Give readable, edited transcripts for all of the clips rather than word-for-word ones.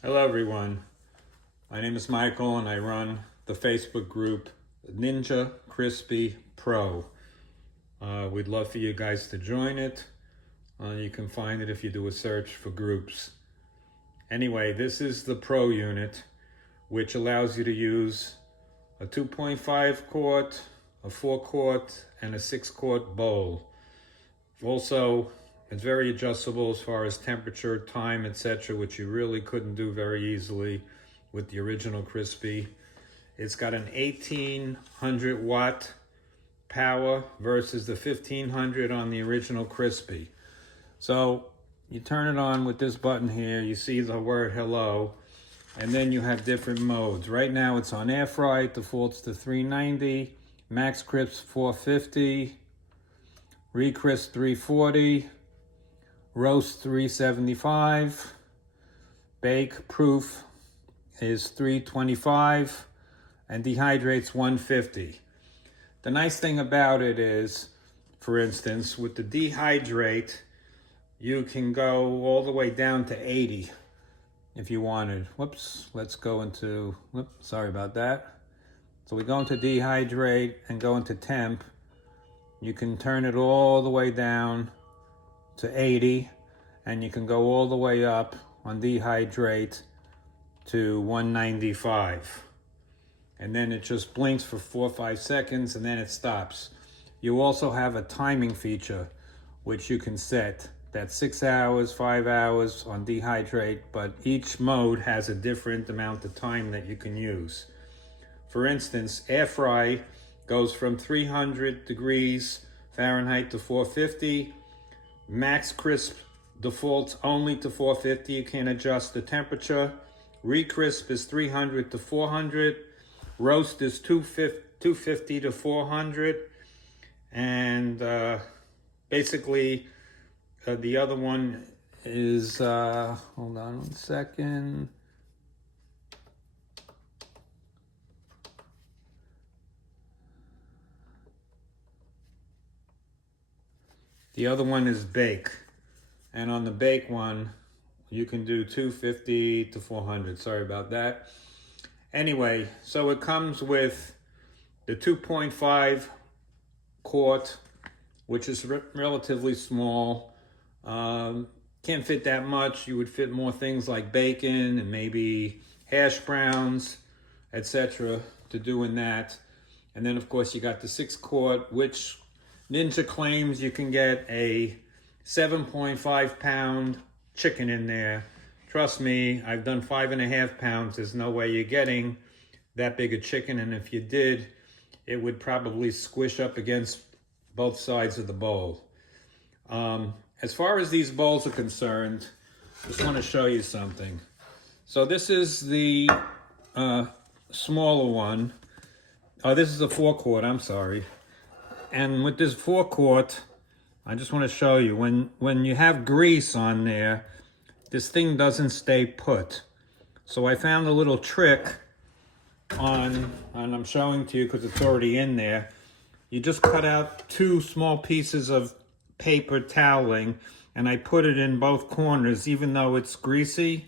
Hello everyone, my name is Michael and I run the Facebook group Ninja Crispi Pro. We'd love for you guys to join it. You can find it if you do a search for groups. Anyway, this is the Pro unit, which allows you to use a 2.5 quart, a 4 quart, and a 6 quart bowl. Also, it's very adjustable as far as temperature, time, etc., which you really couldn't do very easily with the original Crispi. It's got an 1800 watt power versus the 1500 on the original Crispi. So you turn it on with this button here, you see the word hello, and then you have different modes. Right now it's on air fry, it defaults to 390, max crisp 450, recrisp 340, roast 375, bake proof is 325, and dehydrates 150. The nice thing about it is, for instance, with the dehydrate, you can go all the way down to 80 if you wanted. Whoops, let's go into, sorry about that. So we go into dehydrate and go into temp. You can turn it all the way down to 80, and you can go all the way up on dehydrate to 195. And then it just blinks for 4 or 5 seconds and then it stops. You also have a timing feature which you can set. That's 6 hours, 5 hours on dehydrate, but each mode has a different amount of time that you can use. For instance, air fry goes from 300 degrees Fahrenheit to 450. Max crisp defaults only to 450. You can't adjust the temperature. Recrisp is 300 to 400. Roast is 250 to 400. And basically, the other one is, hold on 1 second. The other one is bake. And on the bake one, you can do 250 to 400. Sorry about that. Anyway, so it comes with the 2.5 quart, which is relatively small. Can't fit that much. You would fit more things like bacon and maybe hash browns, etc. to do in that. And then of course you got the 6 quart, which Ninja claims you can get a 7.5 pound chicken in there. Trust me, I've done 5.5 pounds. There's no way you're getting that big a chicken. And if you did, it would probably squish up against both sides of the bowl. As far as these bowls are concerned, just want to show you something. So this is the smaller one. Oh, this is a 4 quart, I'm sorry. And with this 4 quart, I just want to show you, when you have grease on there, this thing doesn't stay put. So I found a little trick on, and I'm showing to you because it's already in there. You just cut out 2 small pieces of paper toweling, and I put it in both corners. Even though it's greasy,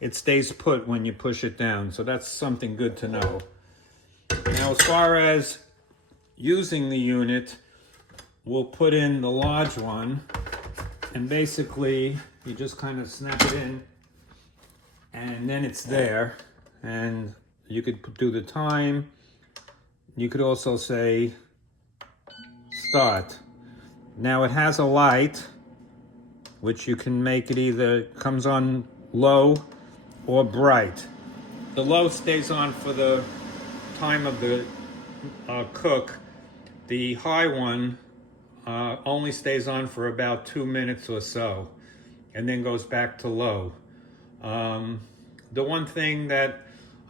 it stays put when you push it down. So that's something good to know. Now, as far as using the unit, we'll put in the large one, and basically you just kind of snap it in and then it's there, and you could do the time. You could also say start. Now it has a light which you can make it either comes on low or bright. The low stays on for the time of the cook. The high one only stays on for about 2 minutes or so and then goes back to low. The one thing that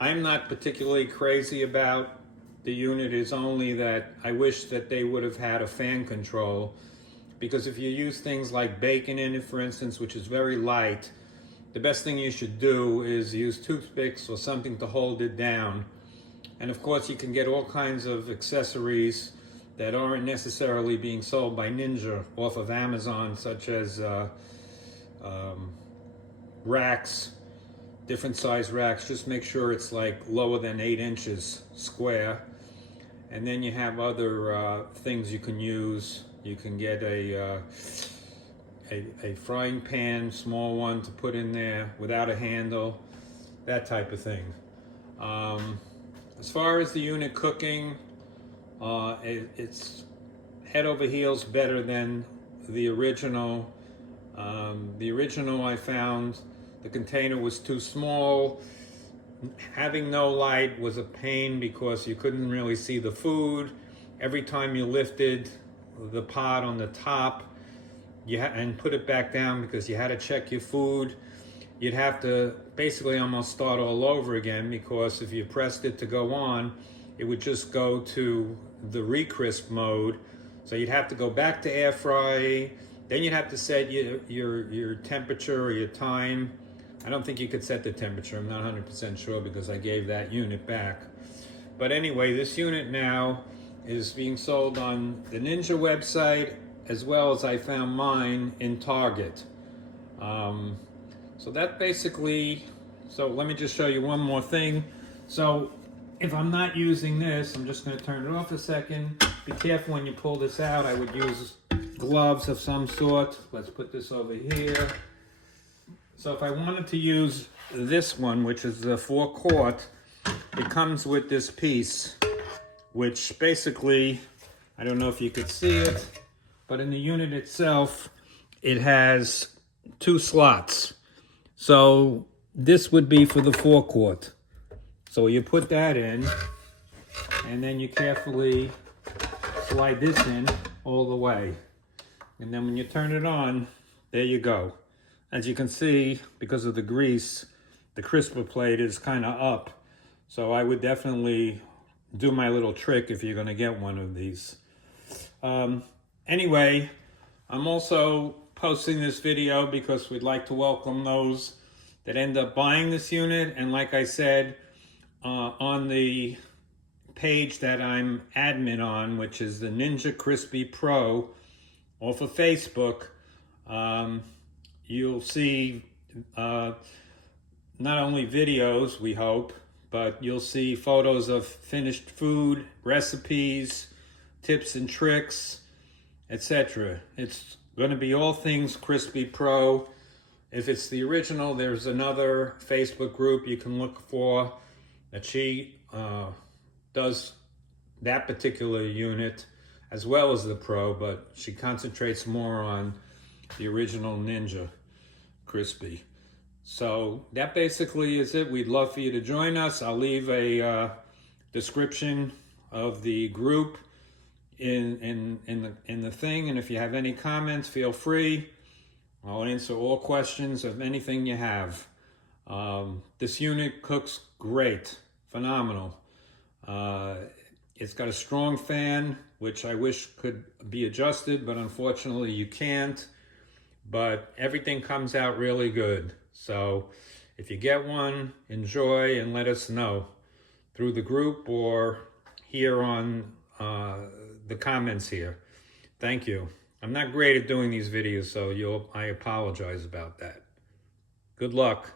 I'm not particularly crazy about the unit is only that I wish that they would have had a fan control, because if you use things like bacon in it, for instance, which is very light, the best thing you should do is use toothpicks or something to hold it down. And of course you can get all kinds of accessories that aren't necessarily being sold by Ninja off of Amazon, such as racks different size racks. Just make sure it's like lower than 8 inches square. And then you have other things you can use. You can get a frying pan, small one, to put in there without a handle, that type of thing. As far as the unit cooking, it's head over heels better than the original. The original, I found the container was too small. Having no light was a pain because you couldn't really see the food. Every time you lifted the pot on the top and put it back down because you had to check your food, you'd have to basically almost start all over again, because if you pressed it to go on, it would just go to the recrisp mode. So you'd have to go back to air fry. Then you'd have to set your temperature or your time. I don't think you could set the temperature. I'm not 100% sure because I gave that unit back. But anyway, this unit now is being sold on the Ninja website, as well as I found mine in Target. So that basically, so let me just show you one more thing. So if I'm not using this, I'm just going to turn it off a second. Be careful when you pull this out. I would use gloves of some sort. Let's put this over here. So if I wanted to use this one, which is the 4-quart, it comes with this piece, which basically, I don't know if you could see it, but in the unit itself, it has 2 slots. So this would be for the 4-quart. So you put that in, and then you carefully slide this in all the way. And then when you turn it on, there you go. As you can see, because of the grease, the crisper plate is kind of up. So I would definitely do my little trick if you're going to get one of these. Anyway, I'm also posting this video because we'd like to welcome those that end up buying this unit. And like I said, on the page that I'm admin on, which is the Ninja Crispi Pro, off of Facebook, you'll see not only videos, we hope, but you'll see photos of finished food, recipes, tips and tricks, etc. It's going to be all things Crispi Pro. If it's the original, there's another Facebook group you can look for that she does that particular unit as well as the Pro, but she concentrates more on the original Ninja Crispi. So that basically is it. We'd love for you to join us. I'll leave a description of the group in the thing, and if you have any comments, feel free. I'll answer all questions of anything you have. This unit cooks great, phenomenal. It's got a strong fan, which I wish could be adjusted, but unfortunately you can't. But everything comes out really good. So if you get one, enjoy and let us know through the group or here on the comments here. Thank you. I'm not great at doing these videos, so I apologize about that. Good luck.